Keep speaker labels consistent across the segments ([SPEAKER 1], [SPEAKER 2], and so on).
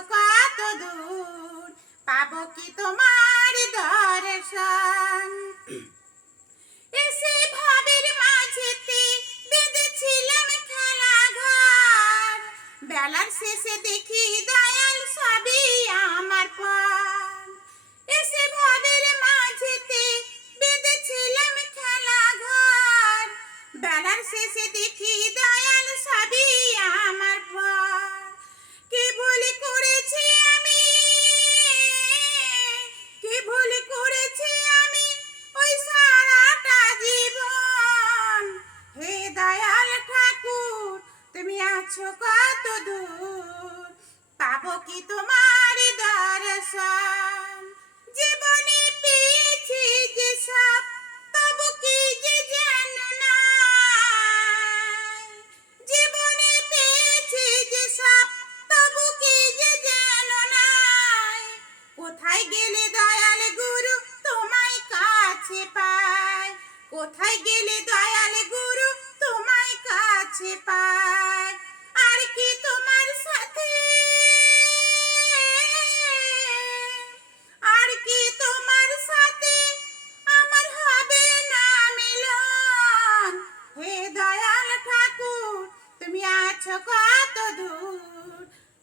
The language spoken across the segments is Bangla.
[SPEAKER 1] কত দূর? পাবো কি তোমার দর্শন? এসে ভাবের মাঝেতে বেঁধেছিলাম খেলা ঘর বেলার শেষে দেখি দয়াল সবই আমার পর। এসে ভাবের আছো কত দূর? পাবো কি তোমার দর্শন? জীবনে পেয়েছি যে সব, তবু কি যে যেন নাই? জীবনে পেয়েছি যে সব, তবু কি যে যেন নাই? কোথায় গেলে দয়াল গুরু তোমায় কাছে পায়? কোথায় গেলে দয়াল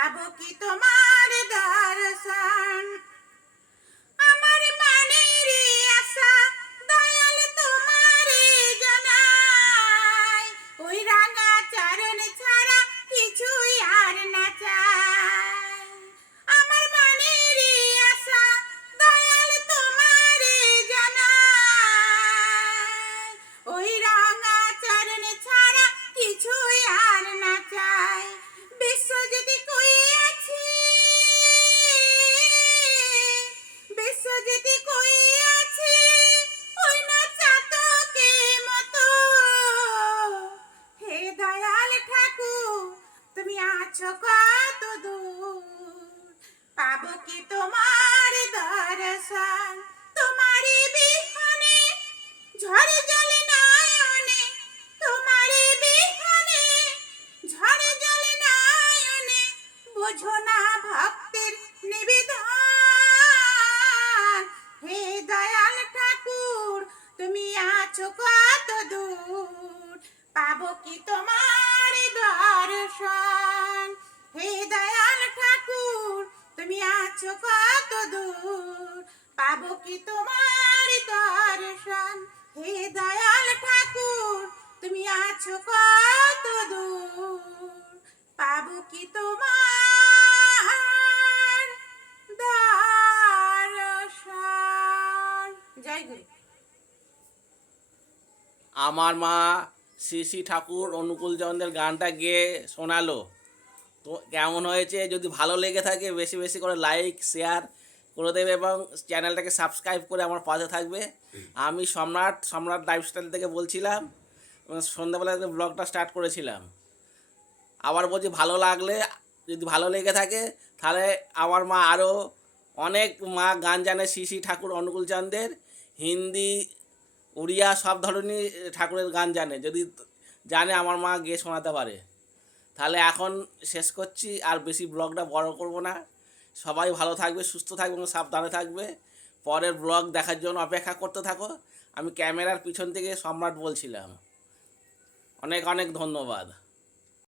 [SPEAKER 1] পাবো কি তোমার? কত দূর? পাবো কি তোমার দর্শন? জলে নয়নে জলে নয়নে, বোঝো না ভক্তের নিবেদন। হে দয়াল ঠাকুর, তুমি আছো কত দূর? পাবো কি তোমার দর্শন। হে দয়াল ঠাকুর, তুমি আছো কত দূর? পাবো কি তোমার দর্শন? হে দয়াল ঠাকুর, তুমি আছো কত দূর? পাবো কি তোমার দর্শন? জয় গুরু।
[SPEAKER 2] আমার মা শ্রী শ্রী ঠাকুর অনুকূল চন্দ্রের গানটা গেয়ে শোনালো। তো কেমন হয়েছে? যদি ভালো লেগে থাকে, বেশি বেশি করে লাইক শেয়ার করে দেবে এবং চ্যানেলটাকে সাবস্ক্রাইব করে আমার পাশে থাকবে। আমি সম্রাট সম্রাট লাইফস্টাইল থেকে বলছিলাম সন্ধ্যাবেলা ব্লগটা স্টার্ট করেছিলাম। আবার বলছি ভালো লাগলে, যদি ভালো লেগে থাকে, তাহলে আমার মা আরও অনেক মা গান জানে শ্রী শ্রী ঠাকুর অনুকূল চন্দ্রের হিন্দি উড়িয়া সব ধরনের ঠাকুরের গান জানে। যদি জানে আমার মা গিয়ে শোনাতে পারে। তাহলে এখন শেষ করছি, আর বেশি ব্লগটা বড় করব না। সবাই ভালো থাকবে, সুস্থ থাকবে এবং সাবধানে থাকবে। পরের ব্লগ দেখার জন্য অপেক্ষা করতে থাকো। আমি ক্যামেরার পিছন থেকে সম্রাট বলছিলাম। অনেক অনেক ধন্যবাদ।